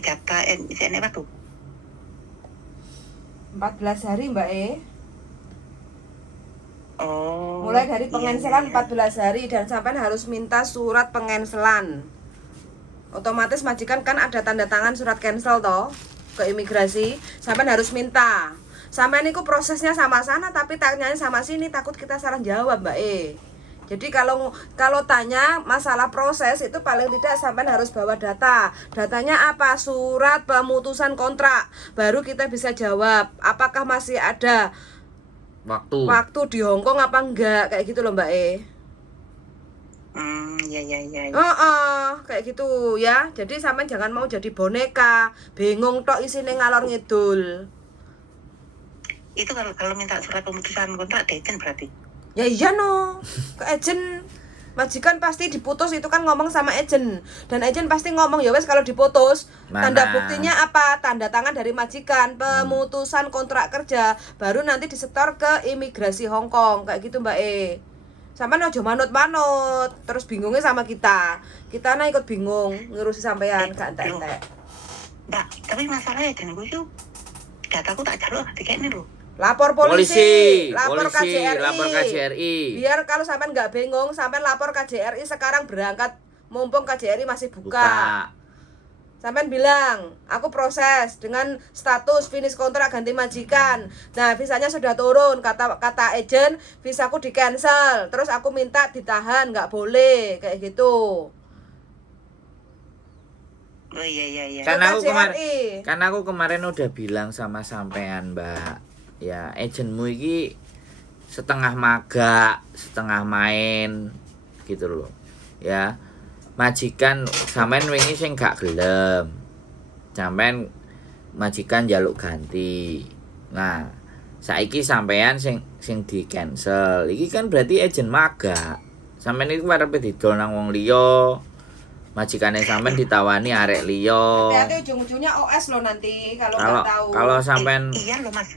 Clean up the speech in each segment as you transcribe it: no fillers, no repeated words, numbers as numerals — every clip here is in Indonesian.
Data ini waktu 14 hari Mbak Oh. Mulai dari pengenselan iya. 14 hari dan sampai harus minta surat pengenselan. Otomatis majikan kan ada tanda tangan surat cancel toh ke imigrasi, sampai harus minta. Sampai niku prosesnya sama sana tapi tanyanya sama sini, takut kita salah jawab Mbak Jadi kalau tanya masalah proses itu paling tidak sampai harus bawa data. Datanya apa? Surat pemutusan kontrak. Baru kita bisa jawab apakah masih ada waktu di Hongkong apa enggak, kayak gitu loh Mbak Iya. kayak gitu ya. Jadi sampai jangan mau jadi boneka, bingung tok isine ngalor ngidul. Itu kalau minta surat pemutusan kontrak agent berarti. Ya iya no, ke agent. Majikan pasti diputus itu kan ngomong sama agent. Dan agent pasti ngomong ya wes kalau diputus, tanda buktinya apa? Tanda tangan dari majikan, pemutusan kontrak kerja. Baru nanti disetor ke imigrasi Hongkong, kayak gitu Mbak Sampai ojo manut-manut, terus bingungnya sama kita. Kita nah ikut bingung ngurusi sampean gak entek-entek. Mbak, tapi masalahnya dan gue tuh dataku tak jalur kayak ini loh. Lapor polisi, lapor KJRI. Biar kalau sampean nggak bingung, sampean lapor KJRI sekarang berangkat, mumpung KJRI masih buka. Sampean bilang, aku proses dengan status finish kontrak ganti majikan. Nah, visanya sudah turun, kata agent, visaku di cancel. Terus aku minta ditahan, nggak boleh, kayak gitu. Oh iya. Karena aku kemarin udah bilang sama sampean Mbak. Ya, agentmu ini setengah maga, setengah main gitu loh. Ya. Majikan sampean wingi sing gak gelem. Sampean majikan njaluk ganti. Nah, saiki sampean sing di cancel. Iki kan berarti agent maga. Sampean iku arepe didol nang wong liya. Majikane sampean ditawani arek liya. Hati-hati ujung-ujungnya OS lo nanti kalau nggak tahu. Kalau sampean iya loh Mas.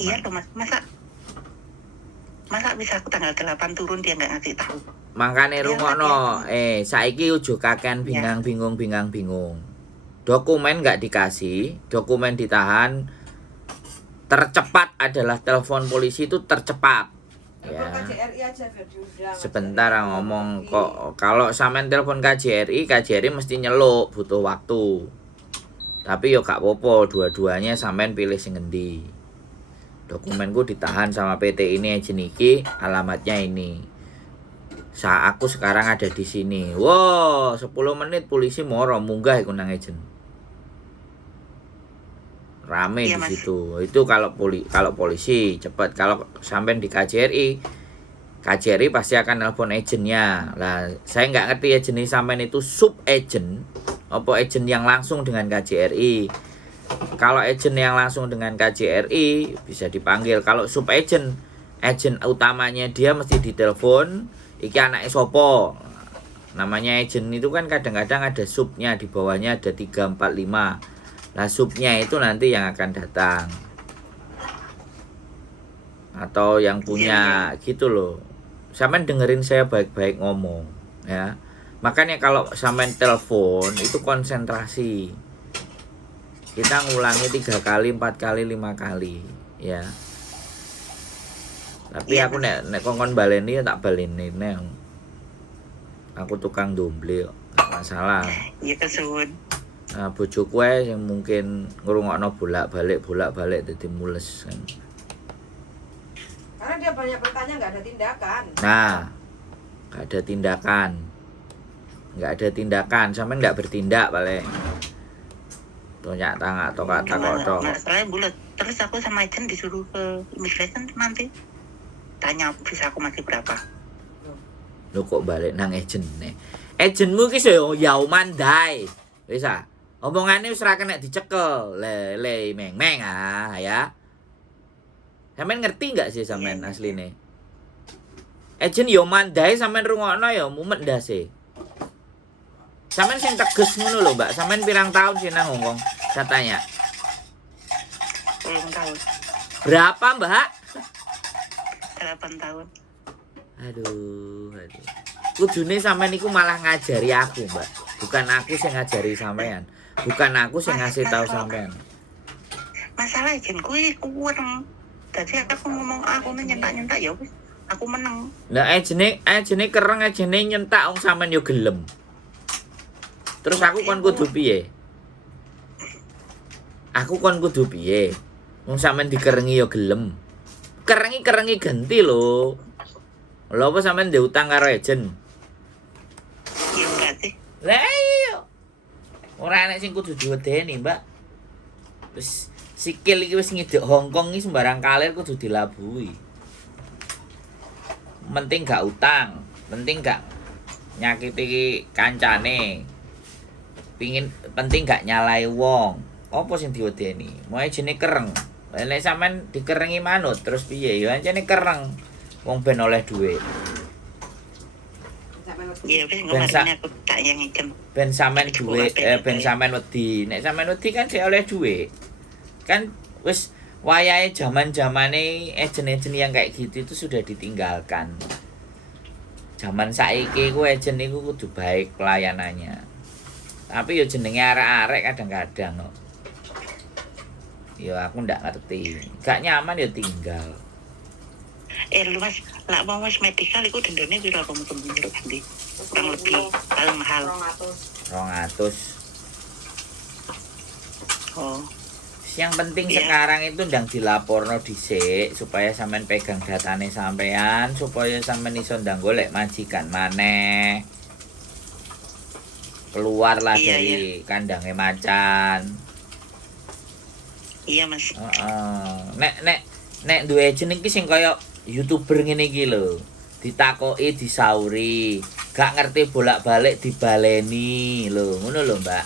Iya loh Mas. Masa bisa aku tanggal 8 turun dia nggak ngasih tahu. Makane rungokno, saiki ujuk kakean bingung. Dokumen nggak dikasih, dokumen ditahan. Tercepat adalah telepon polisi itu tercepat. Ya. KJRI aja biar diundang. Sebentar ngomong kok. Kalau sampean telepon KJRI mesti nyeluk, butuh waktu. Tapi yo gak apa-apa, dua-duanya sampean pilih sing ngendi. Dokumenku ditahan sama PT ini, agent iki, alamatnya ini. Aku sekarang ada di sini. Wow, 10 menit polisi moro munggah iku nang agent. Rame iya, di situ. Itu kalau polisi cepat. Kalau sampean di KJRI pasti akan nelpon agentnya. Lah, saya nggak ngerti agent ini sampean itu sub agent apa agent yang langsung dengan KJRI. Kalau agent yang langsung dengan KJRI bisa dipanggil. Kalau sub agent utamanya dia mesti ditelepon. Iki anake sopo. Namanya agent itu kan kadang-kadang ada subnya, di bawahnya ada 3, 4, 5. Nah subnya itu nanti yang akan datang. Atau yang punya gitu loh. Sampean dengerin saya baik-baik ngomong ya. Makanya kalau sampean telepon itu konsentrasi. Kita ngulangi 3 kali, 4 kali, 5 kali ya. Tapi aku nek kongkon baleni tak baleni nek. Aku tukang domble kok. Masalah. Iya kesuwun. Nah, bojoku ae yang mungkin ngrungokno bolak-balik dadi mules kan. Karena dia banyak bertanya nggak ada tindakan. Nah, nggak ada tindakan, sampean nggak bertindak paling. Tonyak tangak atau kata kok. Masalahnya bulat. Terus aku sama agent disuruh ke immigration nanti tanya visa aku masih berapa. Lo kok balik nang agent nih? Agentmu ki yo mandai. Wis ah. Omongane wis ora kena dicekel. Le meng ya. Sampeyan ngerti enggak sih sampean asline? Agent yo mandai sampean rungokno yo mumet ndase. Sampeyan sing tegas ngono lho, Mbak. Sampeyan pirang tahun sih nang Hongkong? Saya tanya. 10 tahun. Berapa, Mbak? 8 tahun. Aduh. Kudune sampean iku malah ngajari aku, Mbak. Bukan aku sing ngajari sampean. bukan aku sing Mas, ngasih tahu mas, sampean. masalah izin kuwi kurang. Jadi aku ngomong aku nyentak ya wis aku menang. Lah ejene kereng ejene nyentak wong sampean yo gelem. Terus aku kon kudu piye? Aku kon kudu piye? Wong sampean dikerengi yo gelem. Kerengi ganti lho. Lha apa sampean ndek utang karo ejen? Ya enggak sih. Lah iya. Ora enek sing kudu diwedeni, Mbak. Wis sikil iki wis ngidek Hongkong iki sembarang kalir kudu dilabuhi. Penting gak utang, penting gak nyakiti kancane. Penting gak nyalai wong. Apa sing diwedeni? Moe jenenge kereng. Nek sampean dikerengi manut terus piye? Ya ancene kereng. Wong ben oleh dhuwit. Ya wis Ben sa- kemarin aku tak yang ikem. Ben sampean dhuwit, ben sampean wedi. Nek sampean wedi kan dhek oleh dhuwit. Kan wis wayahe zaman-zamane ejen-ejen yang kayak gitu itu sudah ditinggalkan. Zaman saiki ku ejen iku kudu baik pelayanannya. Tapi yo jenenge arek-arek kadang-kadang no. Yo aku ndak ngerti. Gak nyaman yo tinggal. Lu mas, lah mau mas medical iku dendone piro apa mungkin menurut Andi? Kurang lebih paling mahal. 200. Oh, Yang penting Iya. sekarang itu ndang dilaporno dhisik supaya sampean pegang datane sampean, supaya sampean iso ndang golek majikan maneh. Keluarlah Iya, dari kandangnya macan. iya mas. Heeh. Nek duwe ejen iki sing kaya YouTuber ngene iki lho. Ditakoki disauri, gak ngerti bolak-balik dibaleni lho, ngono lho, Mbak.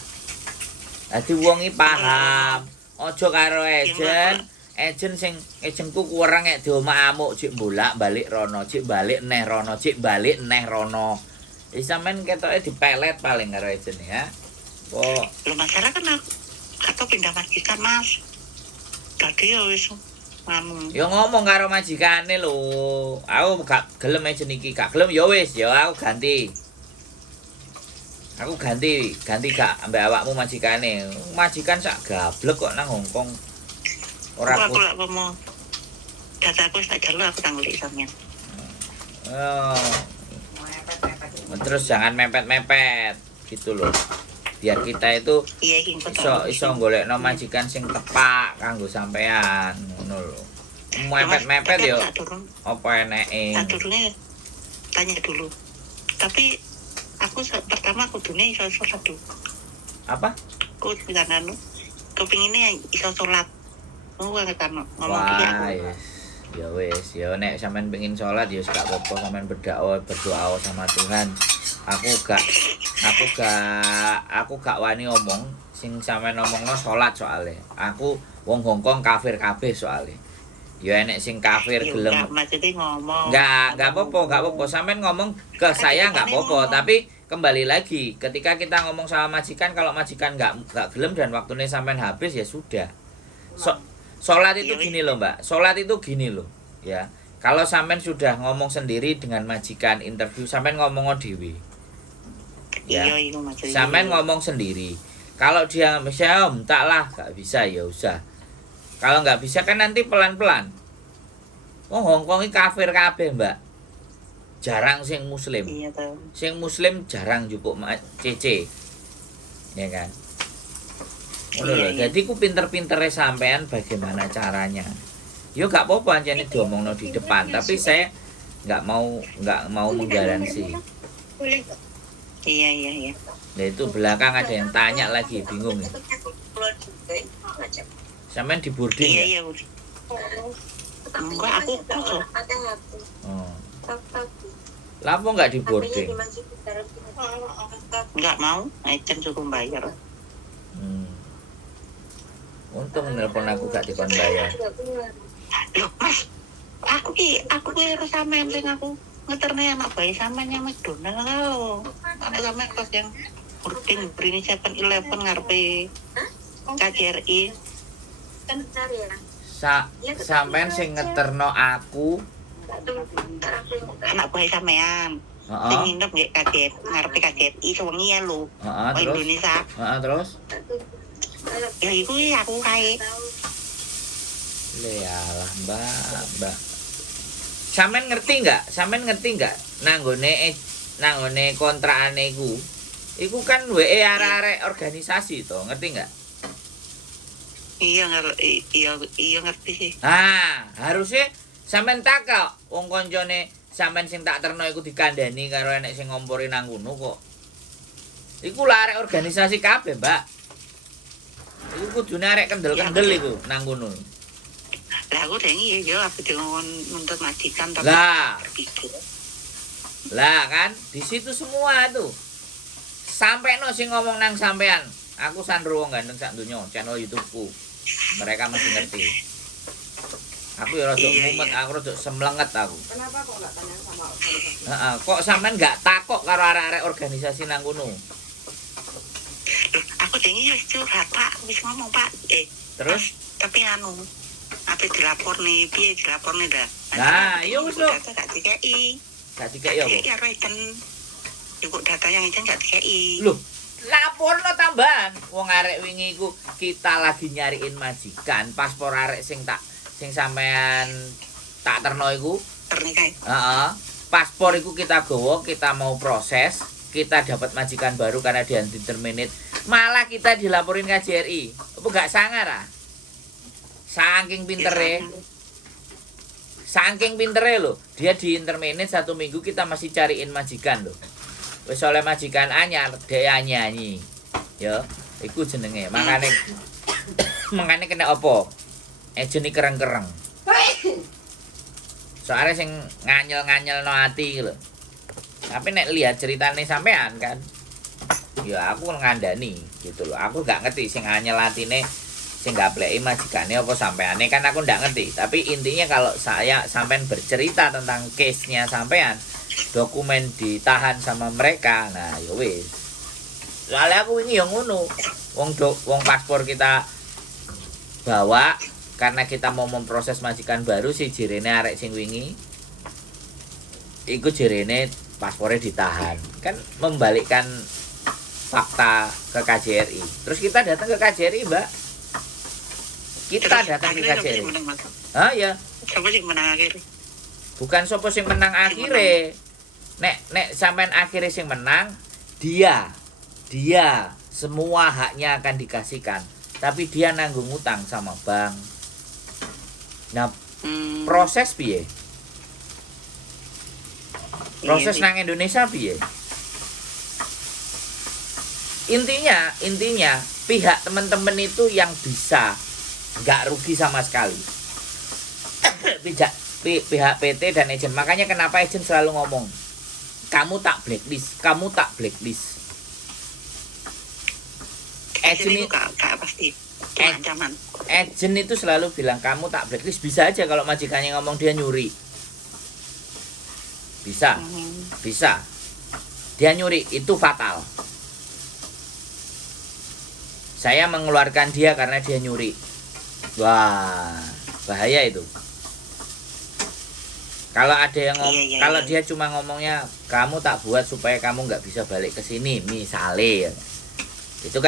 Dadi wong iki paham. Aja karo ejen sing ejenku kurang nek diomak amuk cik bolak-balik rono, cik balik neh rono, cik balik neh rono. Wis sampean ketoke dipelet paling karo ejen ya. Kok Lu masalah kan aku pindah majikan mas. Tadi ya wis nganu. yo ngomong karo majikane lho. Aku gak gelem ejen iki, gak gelem ya wis, ya aku ganti. Aku ganti gak ambek awakmu majikane. Majikan sak gablek kok nang Hongkong. Ora Aku lak mau dataku tak jalu aku tangguli sampean. Terus jangan mepet-mepet gitu loh. Biar kita itu Iya iki kok. iso golekno majikan sing tepak kanggo sampean ngono lho. Mepet-mepet yo apa eneke. Tak durunge tanya dulu. Tapi aku pertama kudune iso sholat dulu. Apa? Aku bilang anu, kepinginnya iso sholat. Mau banget anu ngomong Wah, iki. ya wis, ya nek sampean pengin salat ya gak apa-apa sampean berdoa sama Tuhan. Aku gak wani omong sing sampean omongno salat soalnya. Aku wong Hongkong kafir kabeh soalnya. Ya enek sing kafir gelem. Enggak, maksudnya ngomong. Gak apa-apa. Sampean ngomong ke saya gak apa-apa, tapi kembali lagi ketika kita ngomong sama majikan, kalau majikan gak gelem dan waktunya sampean habis ya sudah. Sholat itu gini loh Mbak, sholat itu gini loh ya. Kalau sampean sudah ngomong sendiri dengan majikan interview, sampean ngomong dhewe. Ya. Iya, itu maksudnya. Sampean ngomong sendiri. Kalau dia misalnya taklah gak bisa ya usah. Kalau nggak bisa kan nanti pelan-pelan. Oh Hongkong ini kafir kabeh Mbak. Jarang sing muslim. Iya tahu. Sing muslim jarang jupuk cece. Ya kan? Iya. Jadi ku pinter-pintere sampean bagaimana caranya. Yo gak apa-apa anjane diomongno di depan, tapi saya nggak mau menggaransi. Iya. Nah itu belakang ada yang tanya lagi, bingung ya. Sampean di boarding ya? Iya. Enggak, aku kosong. Oh. Lah apa nggak di boarding? Enggak mau, agent suruh bayar. Untung nelpon aku gak dikon bayar. Loh, Mas. Aku harus sampean sing aku ngeterne anak bayi sampean yang McDonald kalau. Anak sampean kos yang boarding brini 7-Eleven ngarepe KJRI. Sampean sing ngeterno aku Anak bayi sampean. Sing nginep nggih kaget, ngarepe KJRI sewengi ya lho. Heeh, Oh, terus. Indonesia. Heeh, terus. Ya iku aku kae. Lealah, Mbak. Sampean ngerti nggak? Nanggone kontrakane iku kan WE arek-arek organisasi to, ngerti nggak? Iya ngerti sih. Harusnya sampean takok wong koncone sampean sing tak terno iku dikandani karo enek sing ngompori nang kono kok. Iku lah arek organisasi kabeh, Mbak. Iku kudune arek kendel-kendel iku nang kono. Lah aku dengi ya aku ngomong nuntut majikan tapi Lah. berpikir. Lah kan di situ semua tuh. Sampai no sing ngomong nang sampean. Aku sandro wong gandeng sak donya channel YouTubeku. Mereka masih ngerti. Aku ya rada mumet, aku rada semlenget aku. Kenapa kok nggak tanya sama organisasi? Heeh, kok sampean nggak takok karo arek-arek organisasi nang kono? Loh, aku dengi wis curhat Pak, wis ngomong Pak. Terus tapi apa dilapor nih, piye dilapor nih dah. Nah, iya wis lho. Gak dikei. Gak dikei apa? Dikei karo Eden. Cukup data yang Eden gak dikei. Loh, laporno tambahan. Wong arek wingi iku kita lagi nyariin majikan, paspor arek sing sampean tak terno iku. Pernikahan. Heeh. Paspor iku kita gowo, kita mau proses, kita dapat majikan baru karena dia terminate. Malah kita dilaporin KJRI. Apa gak sangar ah? Saking pintere lho. Dia di interminate 1 minggu kita masih cariin majikan lho. Wis oleh majikan anyar, dia nyanyi. Ya, iku jenenge. Makane kena apa? Ejeni kereng-kereng. Soalnya sing nganyel-nganyelno ati lho. Tapi nek lihat ceritane sampean kan, ya aku ngandani gitu loh. Aku gak ngerti sing nganyel atine sing gapleki majikane apa sampeane kan aku ndak ngerti. Tapi intinya kalau saya sampean bercerita tentang case-nya sampean, dokumen ditahan sama mereka. Nah, ya wis. Soalnya aku ini yang ngono. Wong paspor kita bawa karena kita mau memproses majikan baru sih jirene arek sing wingi. Iku jirene paspornya ditahan. Kan membalikkan fakta ke KJRI. Terus kita datang ke KJRI, Mbak. Kita datang ke KJRI. Ah ya. Siapa sih menang akhir? Bukan sopo sing menang akhire. Nek sampean akhirnya sing menang, dia semua haknya akan dikasihkan. Tapi dia nanggung utang sama bank. Nah, proses piye? Proses nang Indonesia piye? Intinya pihak teman-teman itu yang bisa nggak rugi sama sekali. Pihak PT dan agent. Makanya kenapa agent selalu ngomong, kamu tak blacklist. Agent itu pasti ancaman. Agent itu selalu bilang kamu tak blacklist. Bisa aja kalau majikannya ngomong dia nyuri. Bisa. Dia nyuri, itu fatal. Saya mengeluarkan dia karena dia nyuri. Wah, bahaya itu. Kalau ada yang kalau dia cuma ngomongnya kamu tak buat supaya kamu nggak bisa balik ke sini, misalnya, itu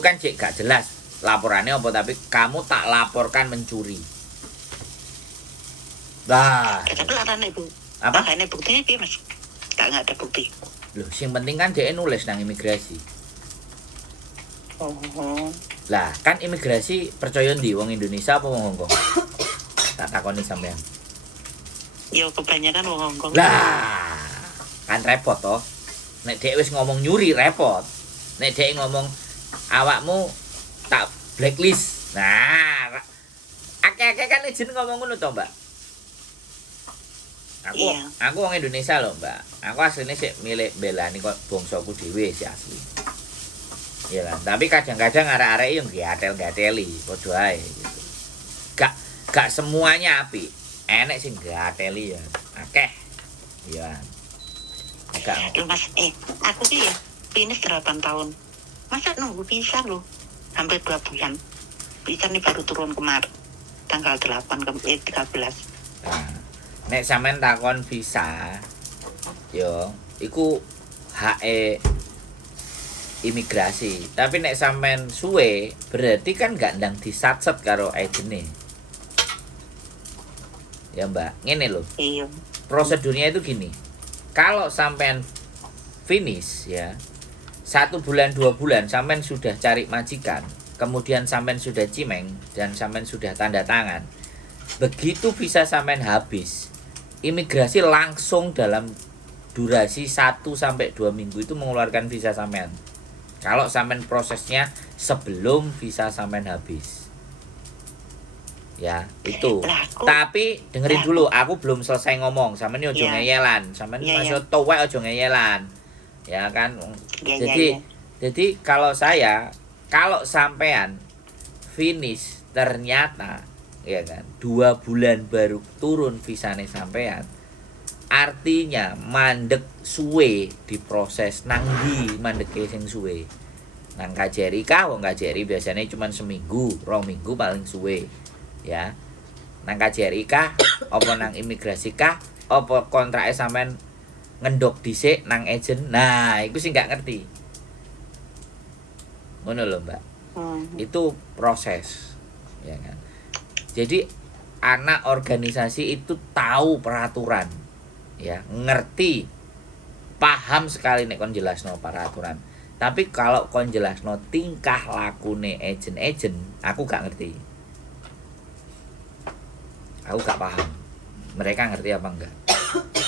kan gak jelas laporannya apa, tapi kamu tak laporkan mencuri. Nah, tapi ada ibu. Apa? Ada buktinya piye Mas? Nggak ada bukti. Loh, sing penting kan dia nulis nang imigrasi. Lah, kan imigrasi percaya ndi wong Indonesia apa wong Hongkong? Tak takoni sampean. Ya kebanyakan wong Hongkong. Lah, kan repot toh. Nek dhek wis ngomong nyuri repot. Nek dhek ngomong awakmu tak blacklist. Nah, akeh-akeh kan izin ngomong ngono to, Mbak. Aku wong Indonesia loh, Mbak. Aku aslinya sih milik belani kok bangsaku dhewe sih asli. Iya kan. Tapi kadang-kadang arek-arek yang gatel-gateli, padha ae gitu. Gak semuanya api. Enek sing gateli ya. Akeh. Iya. Agak. Loh Mas, aku sih ya finish 8 tahun. Masa nunggu visa loh? Hampir 2 bulan. Visa nih baru turun kemarin. Tanggal 13. Nah, nek sampean takon visa, yo iku HE imigrasi. Tapi nek sampean suwe berarti kan gak ndang disatset karo agene. Ya Mbak, ngene lho. Iya. Prosedurnya itu gini. Kalau sampean finish ya 1 bulan 2 bulan sampean sudah cari majikan, kemudian sampean sudah cimeng dan sampean sudah tanda tangan. Begitu visa sampean habis, imigrasi langsung dalam durasi 1 sampai 2 minggu itu mengeluarkan visa sampean. Kalau sampean prosesnya sebelum visa sampean habis. Ya, itu. Tapi dengerin dulu, aku belum selesai ngomong. Sampean ojo ngeyelan, sampean masih tuwek ojo ngeyelan. Ya kan? Jadi kalau sampean finish ternyata ya kan 2 bulan baru turun visane sampean, artinya mandek suwe diproses nang ndi mandeke sing suwe. Nang KJRI kah? Wong KJRI biasanya cuma seminggu, 2 minggu paling suwe. Ya. Nang KJRI kah? Apa nang imigrasi kah? Apa kontraknya sampean ngendok dhisik nang agent? Nah, iku sih nggak ngerti. Ngono lho, Mbak. Itu proses. Ya kan. Jadi anak organisasi itu tahu peraturan. Ya, ngerti. Paham sekali nek kon jelasno peraturan. Tapi kalau kon jelasno tingkah lakune agent-agent, aku gak ngerti. Aku gak paham. Mereka ngerti apa enggak?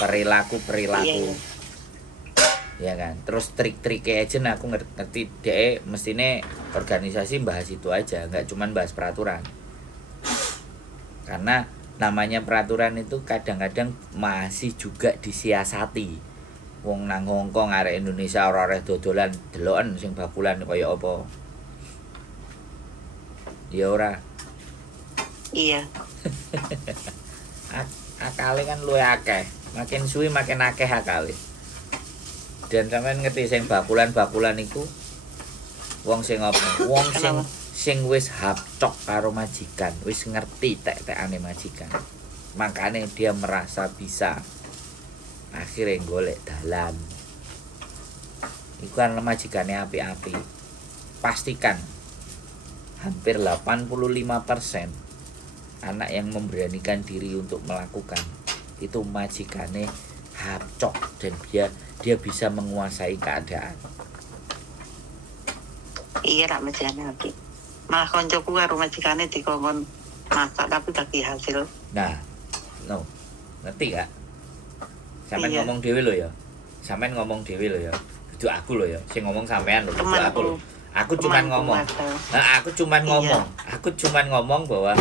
Perilaku. Ya kan. Terus trik-triknya agent aku ngerti. Dia mestine organisasi bahas itu aja, nggak cuman bahas peraturan. Karena namanya peraturan itu kadang-kadang masih juga disiasati. Wong nang Hongkong arek Indonesia ora oleh dodolan deloken sing bakulan kaya apa. Ya ora. Iya. Akale kan luwih akeh. Makin suwi makin akeh akale. Dan sampean ngerti sing bakulan-bakulan iku wong sing apa? Wong sing wis hapcok karo majikan, wis ngerti tek-tekane majikan. Makanya dia merasa bisa akhirnya golek dalan. Iku kan majikannya api-api. Pastikan hampir 85% anak yang memberanikan diri untuk melakukan itu majikannya hapcok dan dia bisa menguasai keadaan. Iya rak majane api. Malah koncoku karo majikane dikongkon masak tapi bagi hasil. Nah, ngerti gak? Sampean ngomong dhewe lho ya. Sampean ngomong dhewe lho ya. Dudu aku lho ya. Sing ngomong sampean lho, dudu aku lho. Aku cuman ngomong. Nah, aku cuman ngomong. Aku cuman ngomong bahwa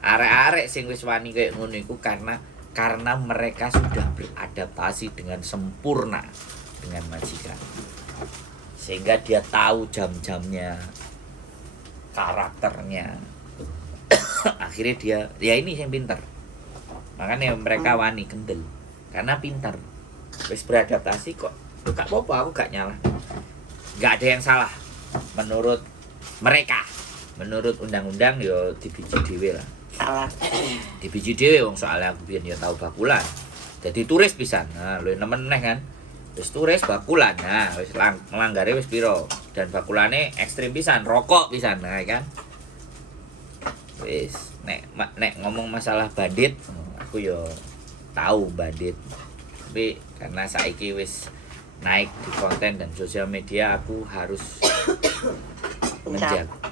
arek-arek sing wis wani kayak ngono iku karena mereka sudah beradaptasi dengan sempurna dengan majikan. Sehingga dia tahu jam-jamnya, karakternya. Akhirnya dia, ya ini yang pintar. Makanya mereka wani kendel. Karena pintar. Wis beradaptasi kok. Gak apa-apa, aku gak nyalah. Gak ada yang salah. Menurut mereka. Menurut undang-undang yo dibiji dhewe lah. Salah. Dibiji dhewe wong soalnya aku biyen ya tau bakulan. Jadi turis pisan. Nah, luwih nemen neh kan. Wis turis bakulan. Nah, wis melanggare wis piro. Dan bakulane ekstrim pisan, rokok pisan. Nah, kan. Wis nek ngomong masalah bandit, aku yo tahu bandit. Tapi karena saiki wis naik di konten dan sosial media, aku harus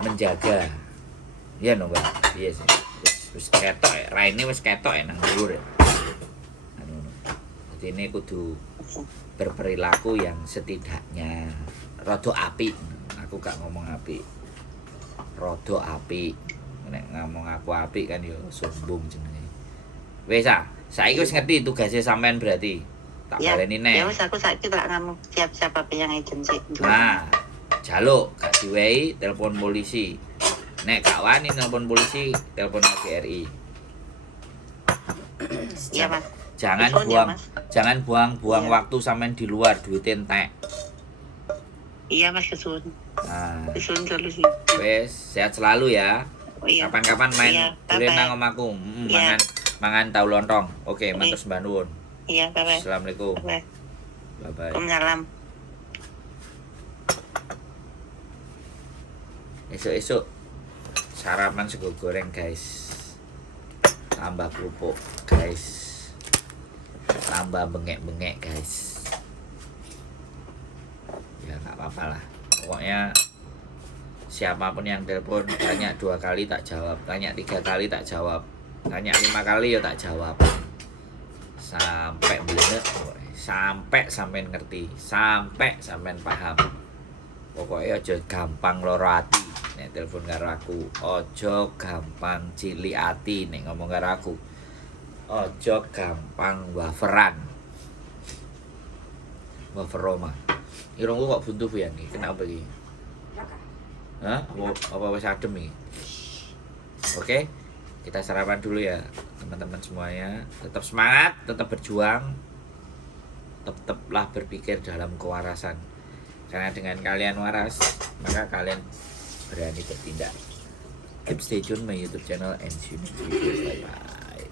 menjaga. Iya no, Mbak. Iya sih. Wis ketok ya, raine wis ketok ya nang dhuwur ya. Jadi ini kudu berperilaku yang setidaknya rada apik. Aku gak ngomong apik. Rada apik. Nek ngomong aku apik kan yo sombong jenenge. Wis saiki wis ngerti tugasnya sampean berarti. Tak baleni nek. Ya wis aku saiki tak ngomong siap-siap apa yang agensi. Nah, jaluk gak diwehi telepon polisi. Nek gak wani telepon polisi, telepon KJRI. Iya, Mas. Jangan buang waktu sampean di luar, duit entek. Iya, Mas, kesun. Nah, Kesun solusi. wes sehat selalu ya. Oh, iya. Kapan-kapan main dulen nang omahku. Iya. Mangan tahu lontong. Oke, Oke. matur sembah nuwun. Iya, bye-bye. Assalamualaikum. Bye-bye. Bye bye. Waalaikumsalam. Esok-esok sarapan sego goreng guys, tambah kerupuk guys, tambah bengek-bengek guys. Ya nggak apa-apa lah, pokoknya siapapun yang telepon tanya 2 kali tak jawab, tanya 3 kali tak jawab, tanya 5 kali ya tak jawab, sampai bener, sampai sampean ngerti, sampai sampean paham. Pokoknya aja gampang loro ati nek telepon karo aku, aja gampang cilik ati nek ngomong karo aku, aja gampang waferan. Wafer Roma. Irungku kok buntu ya nih, kenapa iki? Hah? Apa wis adem iki? Oke, kita sarapan dulu ya teman-teman semuanya. Tetap semangat, tetap berjuang, tetaplah berpikir dalam kewarasan. Karena dengan kalian waras, maka kalian berani bertindak. Keep stay tune my YouTube channel and see you next video. Bye bye.